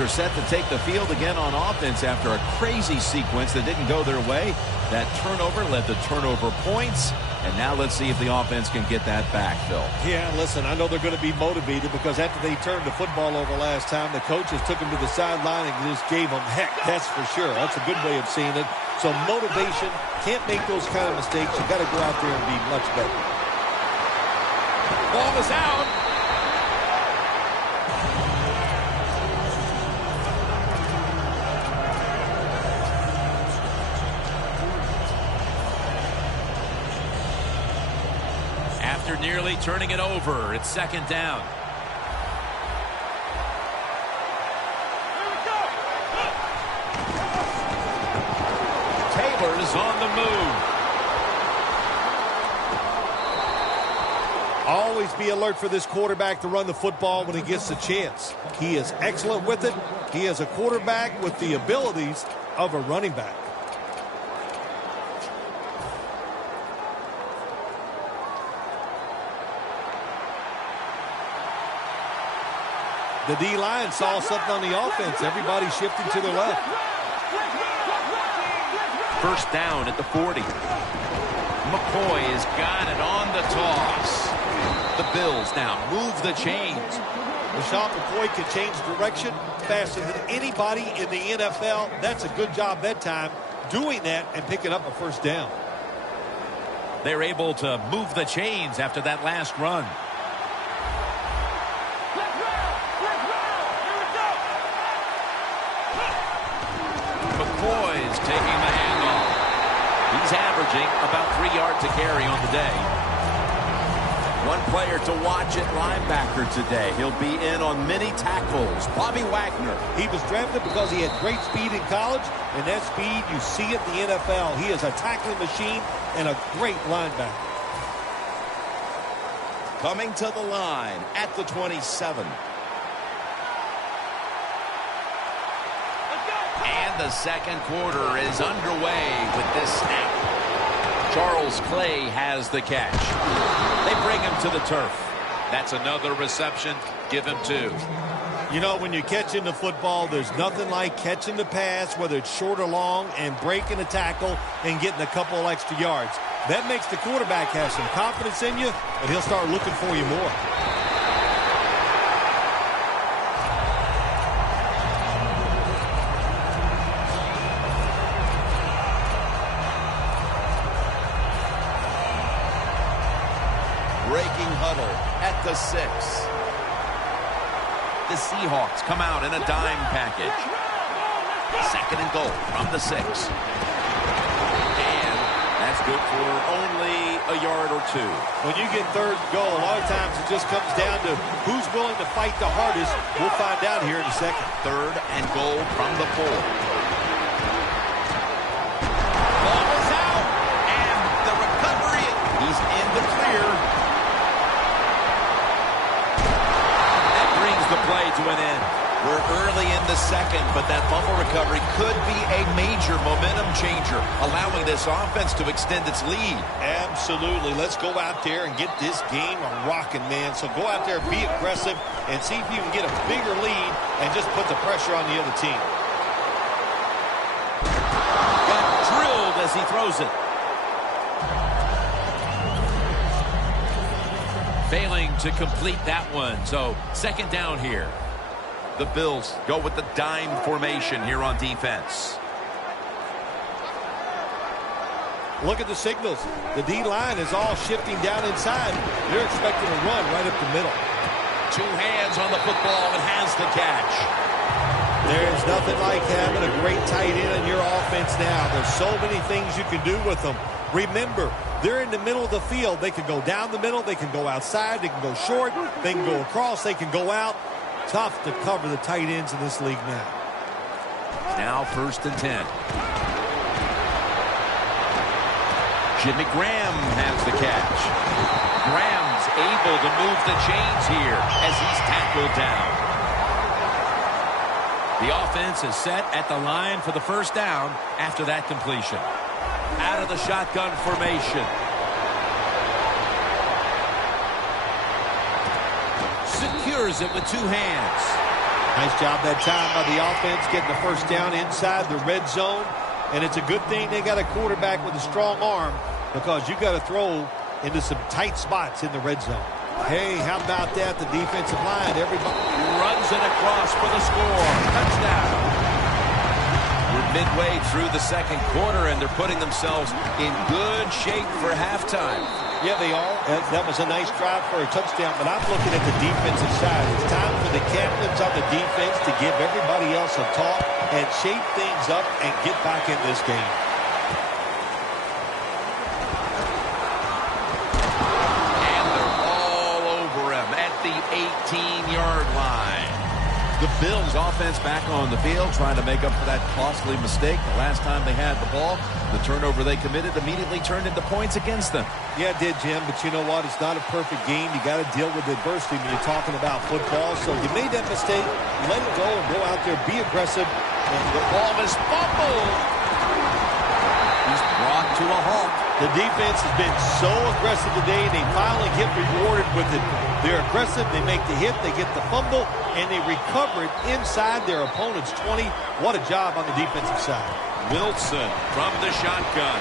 are set to take the field again on offense after a crazy sequence that didn't go their way. That turnover led to turnover points. And now let's see if the offense can get that back, Phil. Yeah, listen, I know they're going to be motivated because after they turned the football over last time, the coaches took them to the sideline and just gave them heck. That's for sure. That's a good way of seeing it. So motivation, can't make those kind of mistakes. You got to go out there and be much better. Ball is out. After nearly turning it over, it's second down. Taylor's on the move. Always be alert for this quarterback to run the football when he gets the chance. He is excellent with it. He is a quarterback with the abilities of a running back. The D-line saw something on the offense. Everybody shifted to their left. First down at the 40. McCoy has got it on the toss. The Bills now move the chains. LaShawn McCoy can change direction faster than anybody in the NFL. That's a good job that time doing that and picking up a first down. They're able to move the chains after that last run. McCoy's taking the handoff. He's averaging about 3 yards a carry on the day. One player to watch at linebacker today. He'll be in on many tackles. Bobby Wagner. He was drafted because he had great speed in college, and that speed you see it in the NFL. He is a tackling machine and a great linebacker. Coming to the line at the 27. And the second quarter is underway with this snap. Charles Clay has the catch. They bring him to the turf. That's another reception. Give him 2. You know, when you're catching the football, there's nothing like catching the pass, whether it's short or long, and breaking a tackle and getting a couple of extra yards. That makes the quarterback have some confidence in you, and he'll start looking for you more. Breaking huddle at the 6. The Seahawks come out in a dime package. Second and goal from the 6. And that's good for only a yard or 2. When you get third and goal, a lot of times it just comes down to who's willing to fight the hardest. We'll find out here in a second. Third and goal from the 4. Ball is out. And the recovery. He's in the clear. The play to an end. We're early in the second, but that fumble recovery could be a major momentum changer, allowing this offense to extend its lead. Absolutely. Let's go out there and get this game rocking, man. So go out there, be aggressive, and see if you can get a bigger lead and just put the pressure on the other team. Got drilled as he throws it. Failing to complete that one, so second down here. The Bills go with the dime formation here on defense. Look at the signals. The D-line is all shifting down inside. They're expecting a run right up the middle. 2 hands on the football and has the catch. There's nothing like having a great tight end in your offense now. There's so many things you can do with them. Remember, they're in the middle of the field. They can go down the middle. They can go outside. They can go short. They can go across. They can go out. Tough to cover the tight ends in this league now. Now first and 10. Jimmy Graham has the catch. Graham's able to move the chains here as he's tackled down. The offense is set at the line for the first down after that completion. Out of the shotgun formation. Secures it with 2 hands. Nice job that time by the offense getting the first down inside the red zone. And it's a good thing they got a quarterback with a strong arm because you got to throw into some tight spots in the red zone. Hey, how about that? The defensive line, everybody runs it across for the score. Touchdown. We're midway through the second quarter, and they're putting themselves in good shape for halftime. Yeah, they are. That was a nice drive for a touchdown, but I'm looking at the defensive side. It's time for the captains on the defense to give everybody else a talk and shape things up and get back in this game. And they're all over him at the 18-yard line. The Bills offense back on the field trying to make up for that costly mistake. The last time they had the ball, the turnover they committed immediately turned into points against them. Yeah, it did, Jim, but you know what? It's not a perfect game. You got to deal with adversity when you're talking about football. So you made that mistake, let it go and go out there, be aggressive. And the ball is fumbled. He's brought to a halt. The defense has been so aggressive today, and they finally get rewarded with it. They're aggressive, they make the hit, they get the fumble, and they recover it inside their opponent's 20. What a job on the defensive side. Wilson from the shotgun.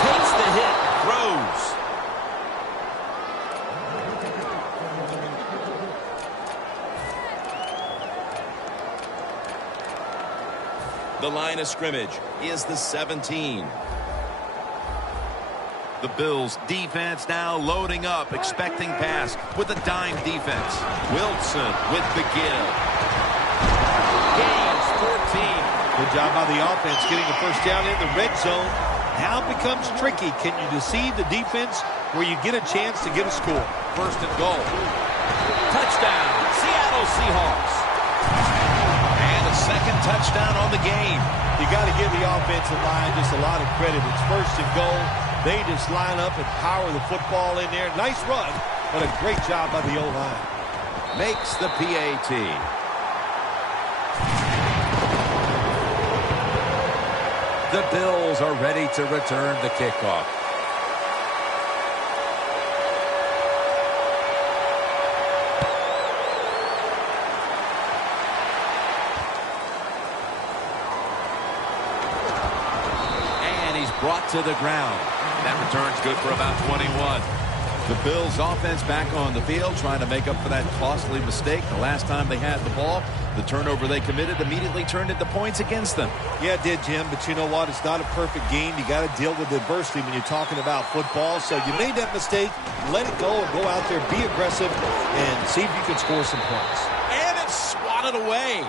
Takes the hit, throws. The line of scrimmage is the 17. The Bills defense now loading up, expecting pass with a dime defense. Wilson with the give. Gains 14. Good job by the offense getting the first down in the red zone. Now it becomes tricky. Can you deceive the defense where you get a chance to get a score? First and goal. Touchdown, Seattle Seahawks. And a second touchdown on the game. You got to give the offensive line just a lot of credit. It's first and goal. They just line up and power the football in there. Nice run, but a great job by the O-line. Makes the PAT. The Bills are ready to return the kickoff. And he's brought to the ground. That return's good for about 21. The Bills offense back on the field trying to make up for that costly mistake. The last time they had the ball, the turnover they committed immediately turned into points against them. Yeah, it did, Jim, but you know what? It's not a perfect game. You got to deal with adversity when you're talking about football. So you made that mistake, let it go and go out there, be aggressive, and see if you can score some points. And it's swatted away.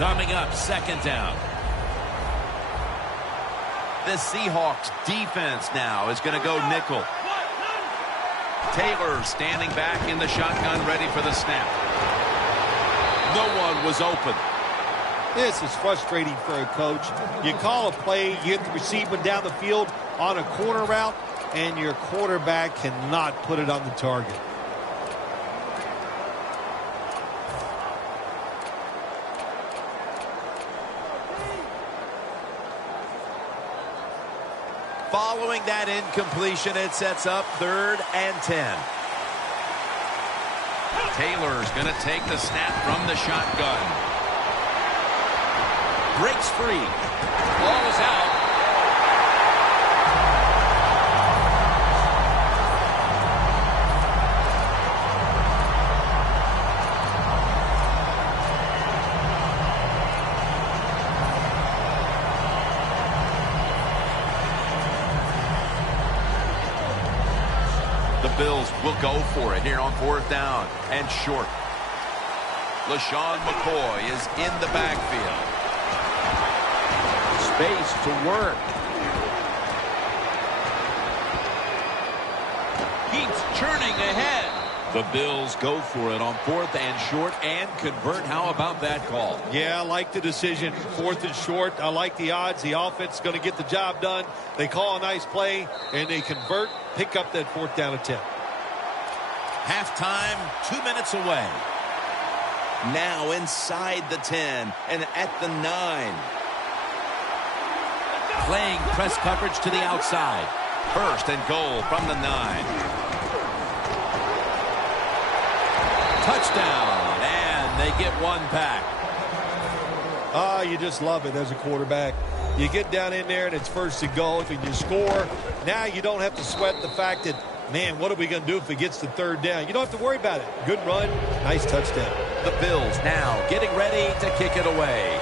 Coming up, second down. The Seahawks defense now is going to go nickel. Taylor standing back in the shotgun, ready for the snap. No one was open. This is frustrating for a coach. You call a play, you get the receiver down the field on a corner route, and your quarterback cannot put it on the target. Following that incompletion, it sets up 3rd and 10. Taylor's going to take the snap from the shotgun. Breaks free. Ball is out. The Bills will go for it here on 4th down and short. LaShawn McCoy is in the backfield. Space to work. Keeps churning ahead. The Bills go for it on 4th and short and convert. How about that call? Yeah, I like the decision. 4th and short. I like the odds. The offense is going to get the job done. They call a nice play, and they convert, pick up that 4th down attempt. Halftime, 2 minutes away. Now inside the 10 and at the 9. Playing press coverage to the outside. First and goal from the 9. Touchdown, and they get one back. Oh, you just love it as a quarterback. You get down in there and it's first and goal and you score. Now you don't have to sweat the fact that, man, what are we going to do if it gets to third down? You don't have to worry about it. Good run, nice touchdown. The Bills now getting ready to kick it away.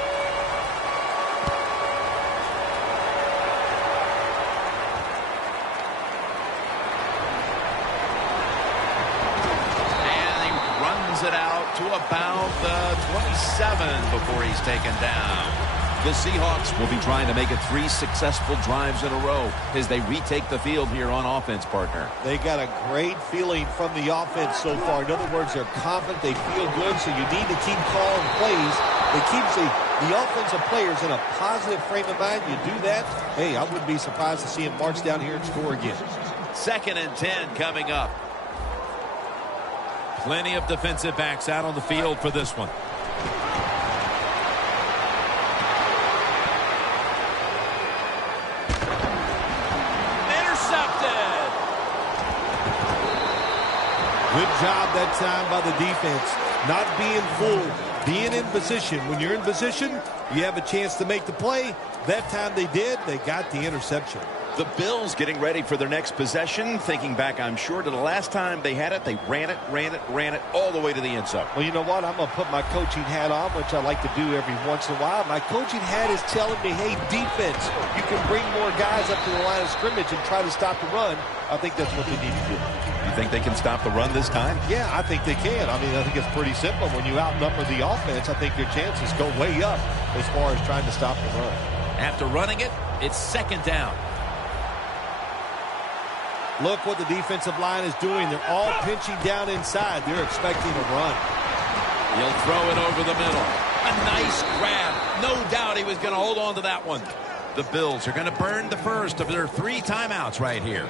And he runs it out to about the 27 before he's taken down. The Seahawks will be trying to make it 3 successful drives in a row as they retake the field here on offense, partner. They got a great feeling from the offense so far. In other words, they're confident, they feel good, so you need to keep calling plays. It keeps the offensive players in a positive frame of mind. You do that, hey, I wouldn't be surprised to see him march down here and score again. 2nd and 10 coming up. Plenty of defensive backs out on the field for this one. Good job that time by the defense. Not being fooled, being in position. When you're in position, you have a chance to make the play. That time they did. They got the interception. The Bills getting ready for their next possession. Thinking back, I'm sure, to the last time they had it, they ran it all the way to the end zone. Well, you know what? I'm going to put my coaching hat on, which I like to do every once in a while. My coaching hat is telling me, hey, defense, you can bring more guys up to the line of scrimmage and try to stop the run. I think that's what they need to do. You think they can stop the run this time? Yeah, I think they can. I mean, I think it's pretty simple. When you outnumber the offense, I think your chances go way up as far as trying to stop the run. After running it, it's 2nd down. Look what the defensive line is doing. They're all pinching down inside. They're expecting a run. He'll throw it over the middle. A nice grab. No doubt he was going to hold on to that one. The Bills are going to burn the first of their 3 timeouts right here.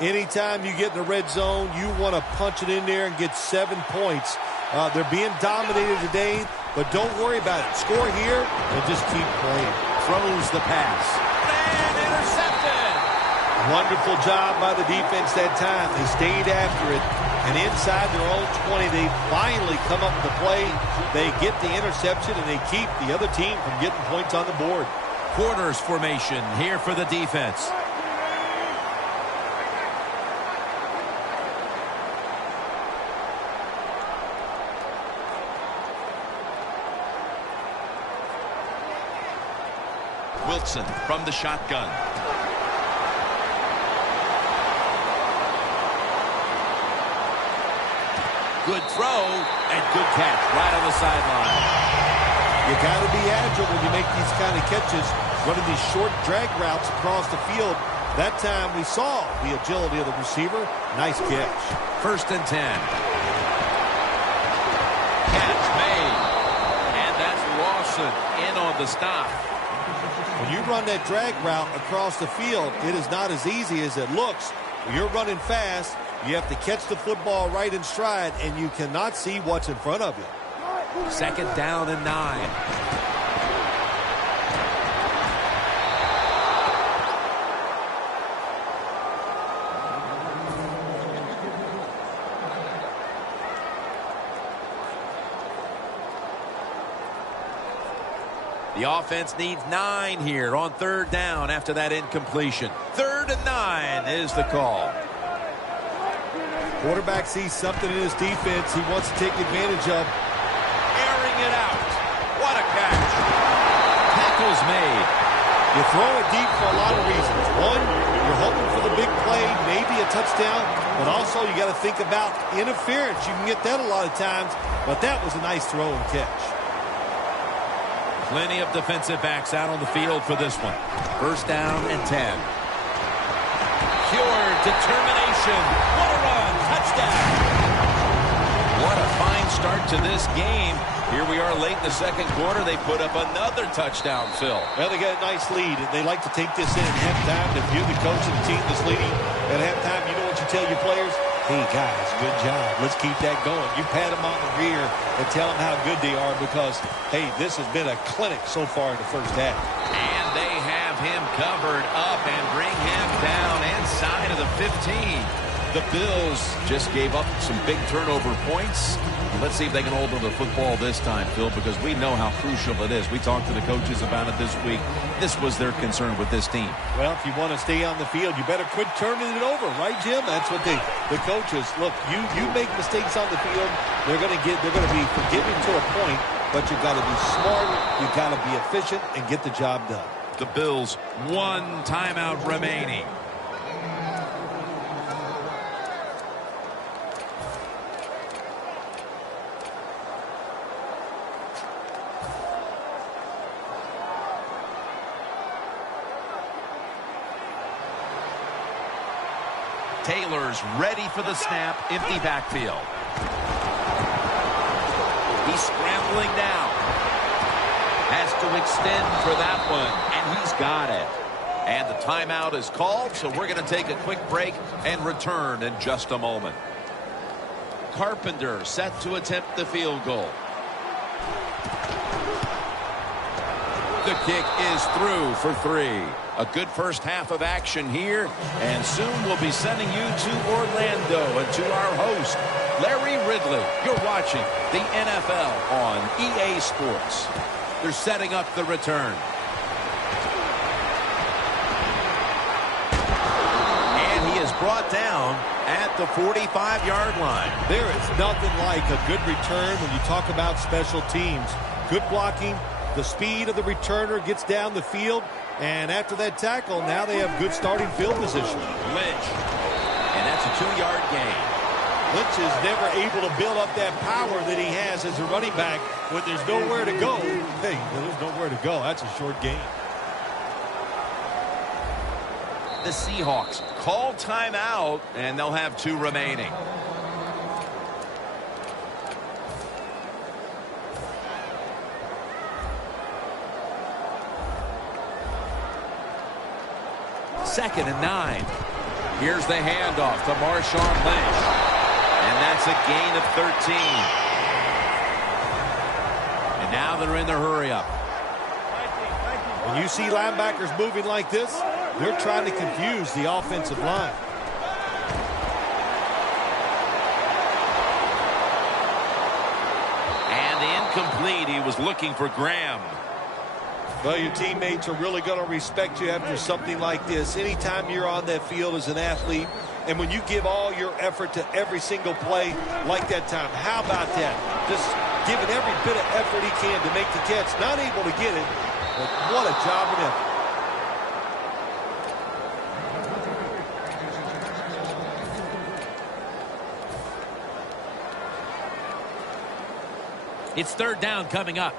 Anytime you get in the red zone, you want to punch it in there and get 7 points. They're being dominated today, but don't worry about it. Score here and just keep playing. Throws the pass. And intercepted. Wonderful job by the defense that time. They stayed after it. And inside their own 20, they finally come up with the play. They get the interception, and they keep the other team from getting points on the board. Quarters formation here for the defense. Wilson from the shotgun. Good throw and good catch right on the sideline. You got to be agile when you make these kind of catches, running these short drag routes across the field. That time we saw the agility of the receiver. Nice catch. 1st and 10. Catch made. And that's Lawson in on the stop. When you run that drag route across the field, it is not as easy as it looks. When you're running fast, you have to catch the football right in stride, and you cannot see what's in front of you. 2nd down and 9. The offense needs 9 here on 3rd down after that incompletion. 3rd and 9 is the call. Quarterback sees something in his defense he wants to take advantage of. Airing it out. What a catch. Tackle's made. You throw it deep for a lot of reasons. One, you're hoping for the big play, maybe a touchdown, but also you got to think about interference. You can get that a lot of times, but that was a nice throw and catch. Plenty of defensive backs out on the field for this one. 1st down and 10. Pure determination. What a run. Touchdown. What a fine start to this game. Here we are late in the 2nd quarter. They put up another touchdown, Phil. Well, they got a nice lead, and they like to take this in at halftime. If you're the coach of the team that's leading at halftime, you know what you tell your players? Hey, guys, good job. Let's keep that going. You pat them on the rear and tell them how good they are because, hey, this has been a clinic so far in the first half. And they have him covered up and bring him down inside of the 15. The Bills just gave up some big turnover points. Let's see if they can hold on to the football this time, Phil, because we know how crucial it is. We talked to the coaches about it this week. This was their concern with this team. Well, if you want to stay on the field, you better quit turning it over, right, Jim? That's what the coaches look. You make mistakes on the field, they're going to be forgiving to a point, but you've got to be smart, you've got to be efficient, and get the job done. The Bills, one timeout remaining. Taylor's ready for the snap. Empty backfield. He's scrambling now. Has to extend for that one, and he's got it. And the timeout is called, so we're going to take a quick break and return in just a moment. Carpenter set to attempt the field goal. The kick is through for 3. A good first half of action here, and soon we'll be sending you to Orlando and to our host, Larry Ridley. You're watching the NFL on EA Sports. They're setting up the return. And he is brought down at the 45-yard line. There is nothing like a good return when you talk about special teams. Good blocking. The speed of the returner gets down the field, and after that tackle, now they have good starting field position. Lynch, and that's a 2-yard gain. Lynch is never able to build up that power that he has as a running back when there's nowhere to go. Hey, there's nowhere to go. That's a short gain. The Seahawks call timeout, and they'll have 2 remaining. Second and 9. Here's the handoff to Marshawn Lynch. And that's a gain of 13. And now they're in the hurry-up. When you see linebackers moving like this, they're trying to confuse the offensive line. And incomplete. He was looking for Graham. Well, your teammates are really going to respect you after something like this. Anytime you're on that field as an athlete, and when you give all your effort to every single play like that time, how about that? Just giving every bit of effort he can to make the catch. Not able to get it, but what a job and effort. It's third down coming up.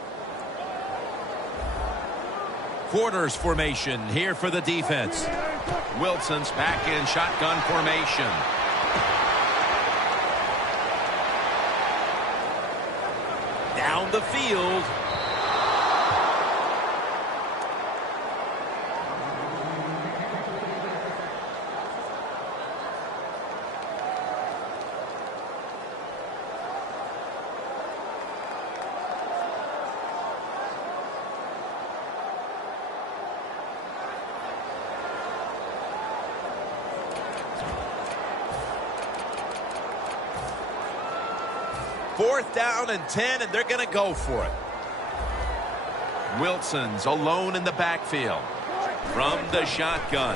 Quarters formation here for the defense. Wilson's back in shotgun formation. Down the field. Fourth down and 10, and they're going to go for it. Wilson's alone in the backfield from the shotgun.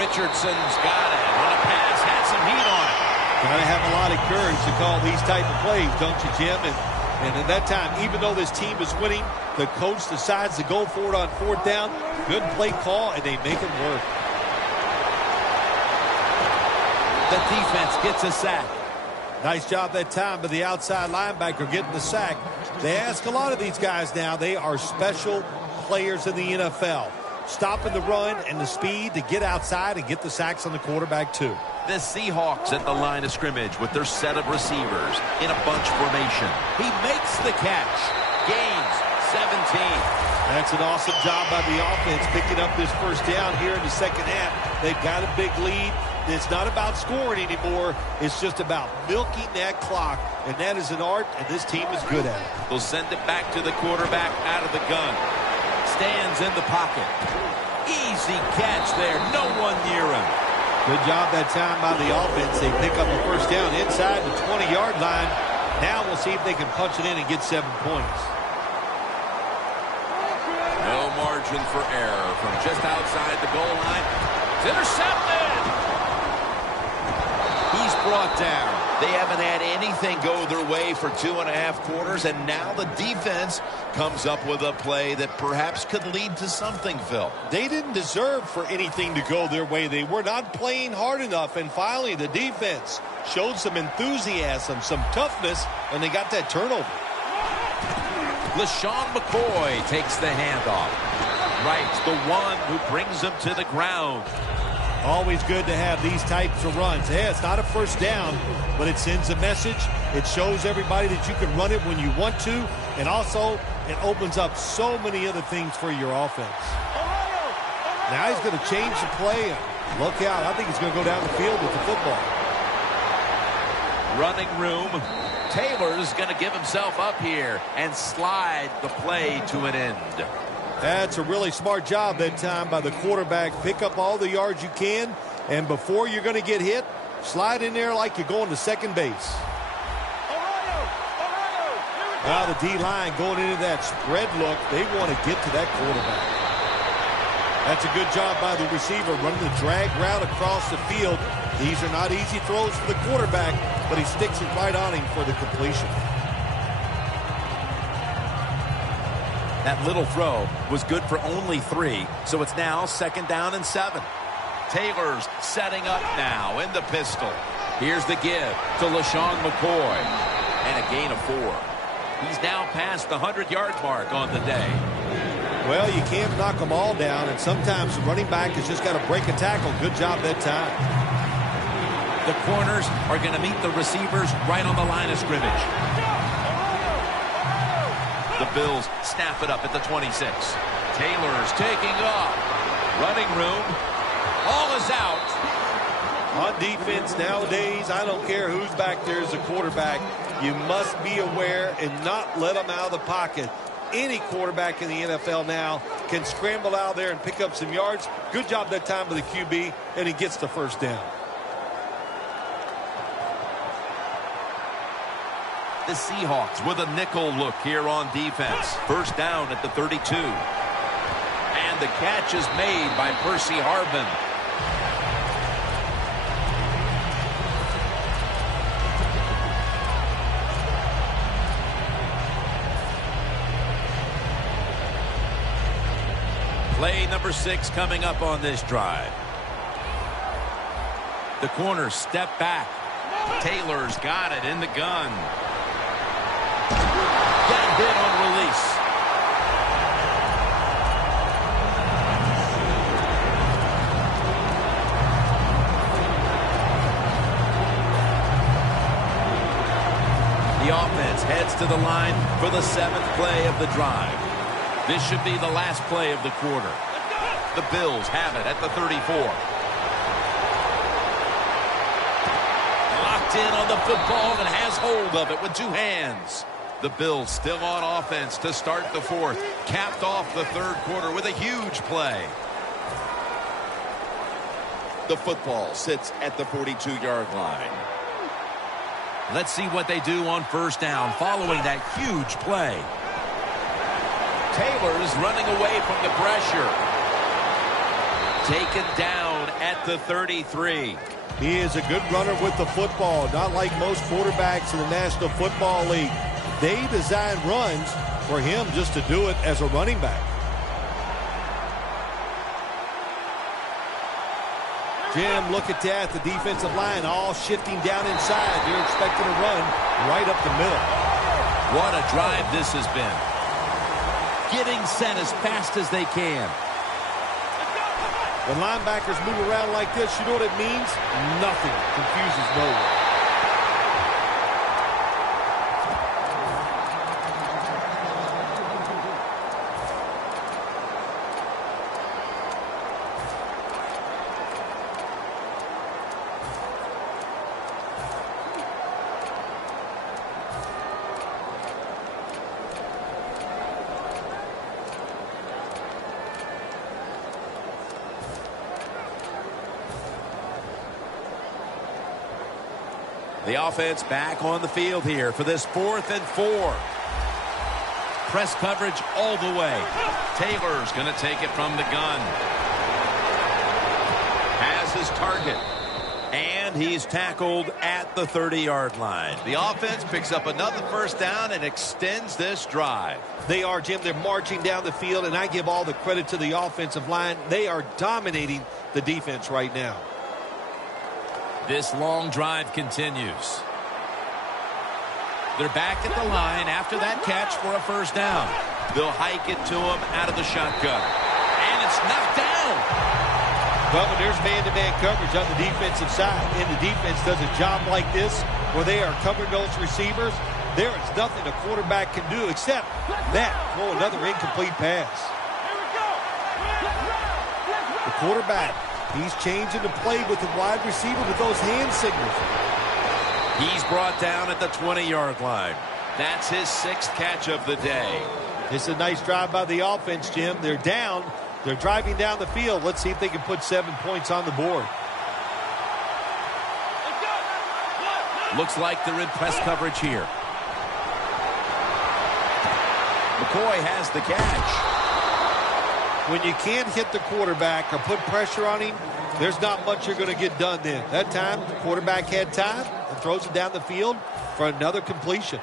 Richardson's got it on a pass, had some heat on it. Got to have a lot of courage to call these type of plays, don't you, Jim? And at that time, even though this team is winning, the coach decides to go for it on fourth down. Good play call, and they make it work. The defense gets a sack. Nice job that time by the outside linebacker getting the sack. They ask a lot of these guys now. They are special players in the NFL. Stopping the run and the speed to get outside and get the sacks on the quarterback, too. The Seahawks at the line of scrimmage with their set of receivers in a bunch formation. He makes the catch. Gains 17. That's an awesome job by the offense picking up this first down here in the second half. They've got a big lead. It's not about scoring anymore. It's just about milking that clock, and that is an art, and this team is good at it. They'll send it back to the quarterback out of the gun. Stands in the pocket. Easy catch there. No one near him. Good job that time by the offense. They pick up a first down inside the 20-yard line. Now we'll see if they can punch it in and get 7 points. No margin for error from just outside the goal line. It's intercepted. He's brought down. They haven't had anything go their way for 2.5 quarters, and now the defense comes up with a play that perhaps could lead to something, Phil. They didn't deserve for anything to go their way. They were not playing hard enough, and finally the defense showed some enthusiasm, some toughness, and they got that turnover. LaShawn McCoy takes the handoff. Wright's the one who brings him to the ground. Always good to have these types of runs. Yeah, it's not a first down, but it sends a message. It shows everybody that you can run it when you want to, and also it opens up so many other things for your offense. Now he's going to change the play. Look out. I think he's going to go down the field with the football. Running room. Taylor's going to give himself up here and slide the play to an end. That's a really smart job that time by the quarterback. Pick up all the yards you can, and before you're going to get hit, slide in there like you're going to second base. Now the D-line going into that spread look. They want to get to that quarterback. That's a good job by the receiver running the drag route across the field. These are not easy throws for the quarterback, but he sticks it right on him for the completion. That little throw was good for only 3, so it's now 2nd down and 7. Taylor's setting up now in the pistol. Here's the give to LaShawn McCoy, and a gain of 4. He's now past the 100-yard mark on the day. Well, you can't knock them all down, and sometimes the running back has just got to break a tackle. Good job that time. The corners are going to meet the receivers right on the line of scrimmage. The Bills snap it up at the 26. Taylor's taking off. Running room. All is out. On defense nowadays, I don't care who's back there as a quarterback. You must be aware and not let them out of the pocket. Any quarterback in the NFL now can scramble out there and pick up some yards. Good job that time with the QB, and he gets the first down. The Seahawks with a nickel look here on defense. First down at the 32. And the catch is made by Percy Harvin. Play number 6 coming up on this drive. The corners step back. Taylor's got it in the gun. Got hit on release. The offense heads to the line for the 7th play of the drive. This should be the last play of the quarter. The Bills have it at the 34. Locked in on the football and has hold of it with 2 hands. The Bills still on offense to start the 4th. Capped off the 3rd quarter with a huge play. The football sits at the 42-yard line. Let's see what they do on first down following that huge play. Taylor's running away from the pressure. Taken down at the 33. He is a good runner with the football, not like most quarterbacks in the National Football League. They design runs for him just to do it as a running back. Jim, look at that. The defensive line all shifting down inside. They're expecting a run right up the middle. What a drive this has been. Getting set as fast as they can. When linebackers move around like this, you know what it means? Nothing. Confuses no one. The offense back on the field here for this 4th and 4. Press coverage all the way. Taylor's going to take it from the gun. Has his target. And he's tackled at the 30-yard line. The offense picks up another first down and extends this drive. They are, Jim. They're marching down the field, and I give all the credit to the offensive line. They are dominating the defense right now. This long drive continues. They're back at the line after that catch for a first down. They'll hike it to him out of the shotgun. And it's knocked down. Well, when there's man-to-man coverage on the defensive side, and the defense does a job like this where they are covering those receivers, there is nothing a quarterback can do except that, throw another incomplete pass. The quarterback, he's changing the play with the wide receiver with those hand signals. He's brought down at the 20-yard line. That's his 6th catch of the day. It's a nice drive by the offense, Jim. They're down. They're driving down the field. Let's see if they can put 7 points on the board. Looks like they're in press coverage here. McCoy has the catch. When you can't hit the quarterback or put pressure on him, there's not much you're going to get done then. That time, the quarterback had time and throws it down the field for another completion.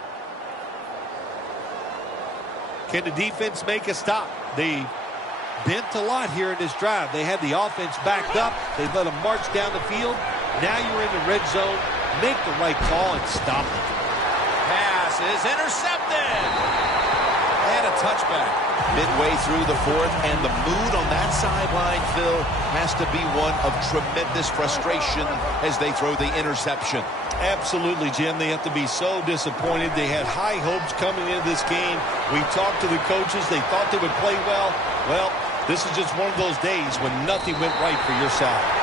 Can the defense make a stop? They bent a lot here in this drive. They had the offense backed up. They let them march down the field. Now you're in the red zone. Make the right call and stop it. Pass is intercepted. And a touchback. Midway through the 4th, and the mood on that sideline, Phil, has to be one of tremendous frustration as they throw the interception. Absolutely, Jim. They have to be so disappointed. They had high hopes coming into this game. We talked to the coaches. They thought they would play well. Well, this is just one of those days when nothing went right for your side.